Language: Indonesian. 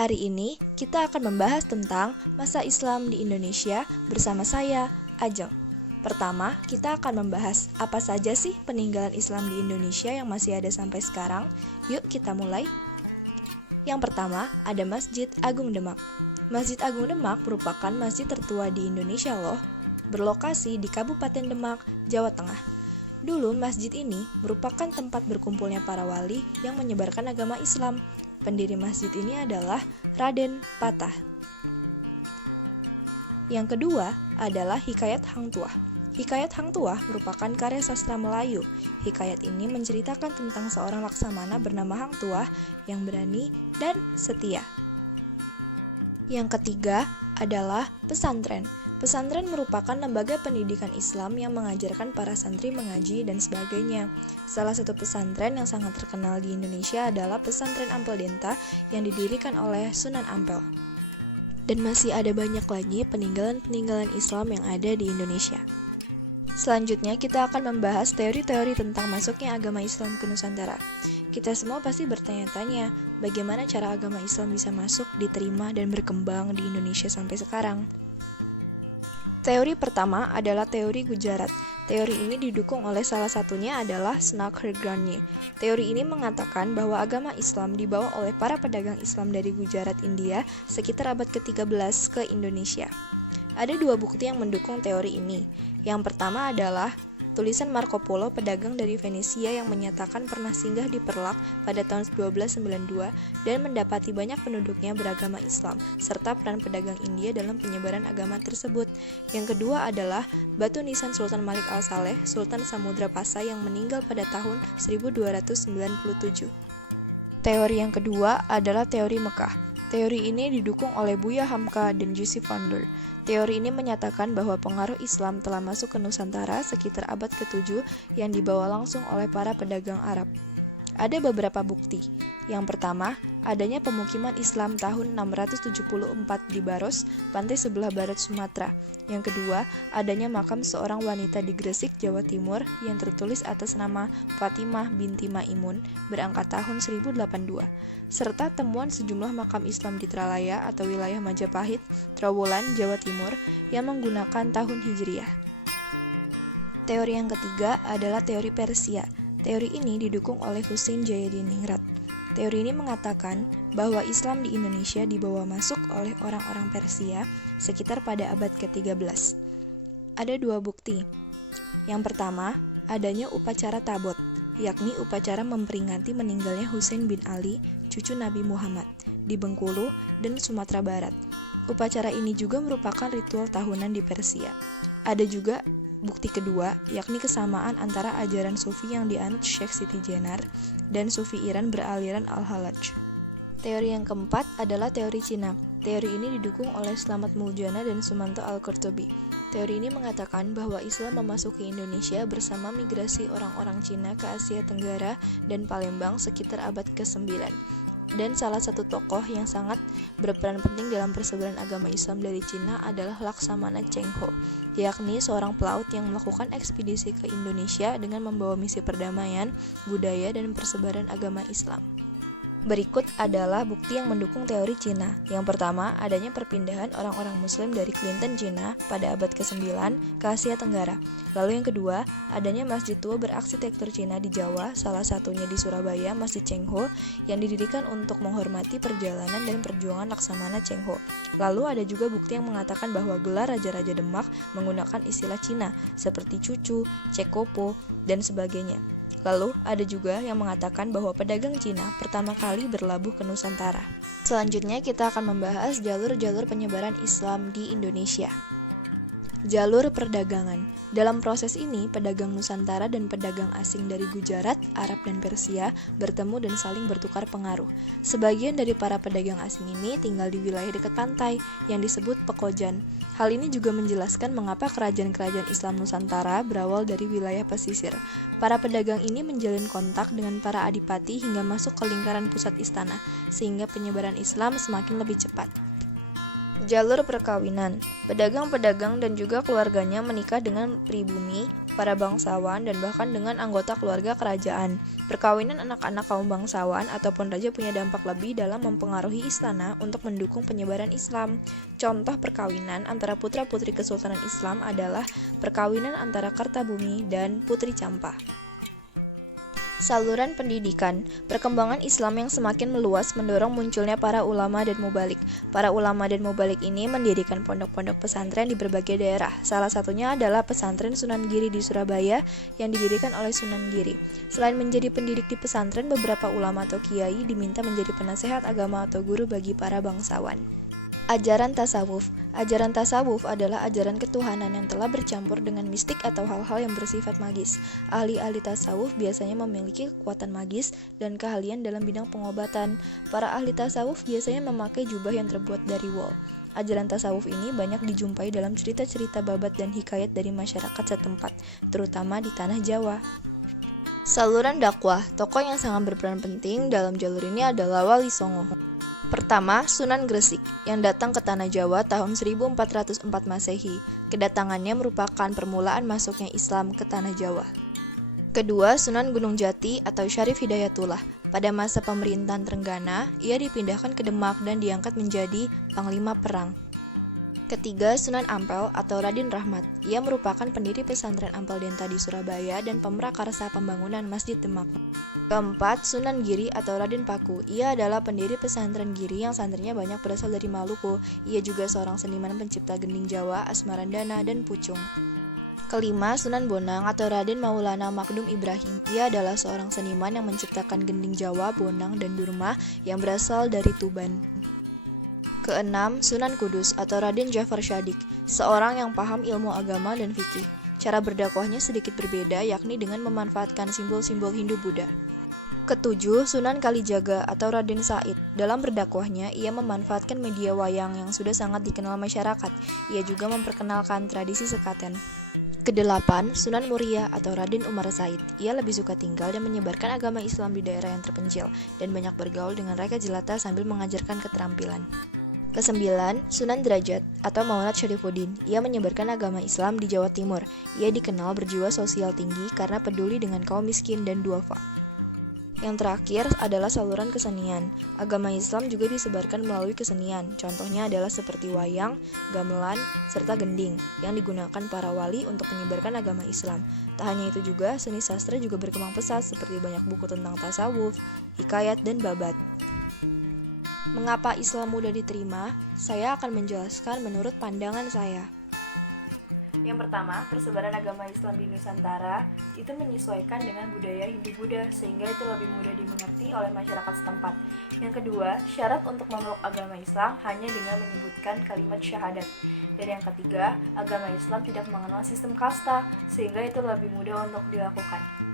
Hari ini kita akan membahas tentang masa Islam di Indonesia bersama saya, Ajeng. Pertama, kita akan membahas apa saja sih peninggalan Islam di Indonesia yang masih ada sampai sekarang. Yuk kita mulai. Yang pertama, ada Masjid Agung Demak. Masjid Agung Demak merupakan masjid tertua di Indonesia loh, berlokasi di Kabupaten Demak, Jawa Tengah. Dulu masjid ini merupakan tempat berkumpulnya para wali yang menyebarkan agama Islam. Pendiri masjid ini adalah Raden Patah. Yang kedua adalah Hikayat Hang Tuah. Hikayat Hang Tuah merupakan karya sastra Melayu. Hikayat ini menceritakan tentang seorang laksamana bernama Hang Tuah yang berani dan setia. Yang ketiga adalah pesantren. Pesantren merupakan lembaga pendidikan Islam yang mengajarkan para santri mengaji dan sebagainya. Salah satu pesantren yang sangat terkenal di Indonesia adalah Pesantren Ampel Denta yang didirikan oleh Sunan Ampel. Dan masih ada banyak lagi peninggalan-peninggalan Islam yang ada di Indonesia. Selanjutnya kita akan membahas teori-teori tentang masuknya agama Islam ke Nusantara. Kita semua pasti bertanya-tanya, bagaimana cara agama Islam bisa masuk, diterima, dan berkembang di Indonesia sampai sekarang. Teori pertama adalah teori Gujarat. Teori ini didukung oleh salah satunya adalah Snarkhargrani. Teori ini mengatakan bahwa agama Islam dibawa oleh para pedagang Islam dari Gujarat, India sekitar abad ke-13 ke Indonesia. Ada dua bukti yang mendukung teori ini. Yang pertama adalah tulisan Marco Polo, pedagang dari Venesia yang menyatakan pernah singgah di Perlak pada tahun 1292 dan mendapati banyak penduduknya beragama Islam, serta peran pedagang India dalam penyebaran agama tersebut. Yang kedua adalah batu nisan Sultan Malik al-Saleh, Sultan Samudra Pasai yang meninggal pada tahun 1297. Teori yang kedua adalah teori Mekah. Teori ini didukung oleh Buya Hamka dan Yusuf Vandur. Teori ini menyatakan bahwa pengaruh Islam telah masuk ke Nusantara sekitar abad ke-7 yang dibawa langsung oleh para pedagang Arab. Ada beberapa bukti. Yang pertama, adanya pemukiman Islam tahun 674 di Baros, pantai sebelah barat Sumatera. Yang kedua, adanya makam seorang wanita di Gresik, Jawa Timur yang tertulis atas nama Fatimah binti Maimun berangkat tahun 1082, serta temuan sejumlah makam Islam di Tralaya atau wilayah Majapahit, Trowulan, Jawa Timur yang menggunakan tahun Hijriah. Teori yang ketiga adalah teori Persia. Teori ini didukung oleh Husein Jayadiningrat. Teori ini mengatakan bahwa Islam di Indonesia dibawa masuk oleh orang-orang Persia sekitar pada abad ke-13. Ada dua bukti. Yang pertama, adanya upacara Tabot, yakni upacara memperingati meninggalnya Husain bin Ali, cucu Nabi Muhammad, di Bengkulu dan Sumatera Barat. Upacara ini juga merupakan ritual tahunan di Persia. Ada juga bukti kedua, yakni kesamaan antara ajaran Sufi yang dianut Syekh Siti Jenar dan Sufi Iran beraliran Al-Halaj. Teori yang keempat adalah teori Cina. Teori ini didukung oleh Slamet Muljana dan Sumanto Al-Qurtubi. Teori ini mengatakan bahwa Islam memasuki Indonesia bersama migrasi orang-orang Cina ke Asia Tenggara dan Palembang sekitar abad ke-9. Dan salah satu tokoh yang sangat berperan penting dalam persebaran agama Islam dari Cina adalah Laksamana Cheng Ho, yakni seorang pelaut yang melakukan ekspedisi ke Indonesia dengan membawa misi perdamaian, budaya, dan persebaran agama Islam. Berikut adalah bukti yang mendukung teori Cina. Yang pertama, adanya perpindahan orang-orang Muslim dari Kelantan, Cina pada abad ke-9 ke Asia Tenggara. Lalu yang kedua, adanya masjid tua berarsitektur Cina di Jawa, salah satunya di Surabaya, Masjid Cheng Ho, yang didirikan untuk menghormati perjalanan dan perjuangan Laksamana Cheng Ho. Lalu ada juga bukti yang mengatakan bahwa gelar Raja-Raja Demak menggunakan istilah Cina, seperti Cucu, Cekopo, dan sebagainya. Lalu, ada juga yang mengatakan bahwa pedagang Cina pertama kali berlabuh ke Nusantara. Selanjutnya, kita akan membahas jalur-jalur penyebaran Islam di Indonesia. Jalur perdagangan. Dalam proses ini, pedagang Nusantara dan pedagang asing dari Gujarat, Arab, dan Persia bertemu dan saling bertukar pengaruh. Sebagian dari para pedagang asing ini tinggal di wilayah dekat pantai yang disebut Pekojan. Hal ini juga menjelaskan mengapa kerajaan-kerajaan Islam Nusantara berawal dari wilayah pesisir. Para pedagang ini menjalin kontak dengan para adipati hingga masuk ke lingkaran pusat istana, sehingga penyebaran Islam semakin lebih cepat. Jalur perkawinan. Pedagang-pedagang dan juga keluarganya menikah dengan pribumi, para bangsawan, dan bahkan dengan anggota keluarga kerajaan. Perkawinan anak-anak kaum bangsawan ataupun raja punya dampak lebih dalam mempengaruhi istana untuk mendukung penyebaran Islam. Contoh perkawinan antara putra-putri Kesultanan Islam adalah perkawinan antara Kartabumi dan Putri Campa. Saluran pendidikan. Perkembangan Islam yang semakin meluas mendorong munculnya para ulama dan mubalik. Para ulama dan mubalik ini mendirikan pondok-pondok pesantren di berbagai daerah. Salah satunya adalah pesantren Sunan Giri di Surabaya yang didirikan oleh Sunan Giri. Selain menjadi pendidik di pesantren, beberapa ulama atau kiai diminta menjadi penasehat agama atau guru bagi para bangsawan. Ajaran tasawuf. Ajaran tasawuf adalah ajaran ketuhanan yang telah bercampur dengan mistik atau hal-hal yang bersifat magis. Ahli-ahli tasawuf biasanya memiliki kekuatan magis dan keahlian dalam bidang pengobatan. Para ahli tasawuf biasanya memakai jubah yang terbuat dari wol. Ajaran tasawuf ini banyak dijumpai dalam cerita-cerita babat dan hikayat dari masyarakat setempat, terutama di tanah Jawa. Saluran dakwah. Tokoh yang sangat berperan penting dalam jalur ini adalah Wali Songo. Pertama, Sunan Gresik, yang datang ke Tanah Jawa tahun 1404 Masehi. Kedatangannya merupakan permulaan masuknya Islam ke Tanah Jawa. Kedua, Sunan Gunung Jati atau Syarif Hidayatullah. Pada masa pemerintahan Trenggana, ia dipindahkan ke Demak dan diangkat menjadi Panglima Perang. Ketiga, Sunan Ampel atau Raden Rahmat. Ia merupakan pendiri pesantren Ampel Denta di Surabaya dan pemrakarsa pembangunan Masjid Demak. Keempat, Sunan Giri atau Raden Paku. Ia adalah pendiri pesantren Giri yang santrinya banyak berasal dari Maluku. Ia juga seorang seniman pencipta gending Jawa, Asmarandana, dan Pucung. Kelima, Sunan Bonang atau Raden Maulana Makdum Ibrahim. Ia adalah seorang seniman yang menciptakan gending Jawa, Bonang, dan Durma yang berasal dari Tuban. Keenam, Sunan Kudus atau Raden Jafar Syadik, seorang yang paham ilmu agama dan fikih. Cara berdakwahnya sedikit berbeda, yakni dengan memanfaatkan simbol-simbol Hindu-Buddha. Ketujuh, Sunan Kalijaga atau Raden Said. Dalam berdakwahnya, ia memanfaatkan media wayang yang sudah sangat dikenal masyarakat. Ia juga memperkenalkan tradisi sekaten. Kedelapan, Sunan Muria atau Raden Umar Said. Ia lebih suka tinggal dan menyebarkan agama Islam di daerah yang terpencil, dan banyak bergaul dengan rakyat jelata sambil mengajarkan keterampilan. Kesembilan, Sunan Derajat atau Maulana Syarifuddin. Ia menyebarkan agama Islam di Jawa Timur. Ia dikenal berjiwa sosial tinggi karena peduli dengan kaum miskin dan duafa. Yang terakhir adalah saluran kesenian. Agama Islam juga disebarkan melalui kesenian. Contohnya adalah seperti wayang, gamelan, serta gending yang digunakan para wali untuk menyebarkan agama Islam. Tak hanya itu juga, seni sastra juga berkembang pesat seperti banyak buku tentang tasawuf, hikayat, dan babat. Mengapa Islam mudah diterima? Saya akan menjelaskan menurut pandangan saya. Yang pertama, persebaran agama Islam di Nusantara itu menyesuaikan dengan budaya Hindu-Buddha sehingga itu lebih mudah dimengerti oleh masyarakat setempat. Yang kedua, syarat untuk memeluk agama Islam hanya dengan menyebutkan kalimat syahadat. Dan yang ketiga, agama Islam tidak mengenal sistem kasta sehingga itu lebih mudah untuk dilakukan.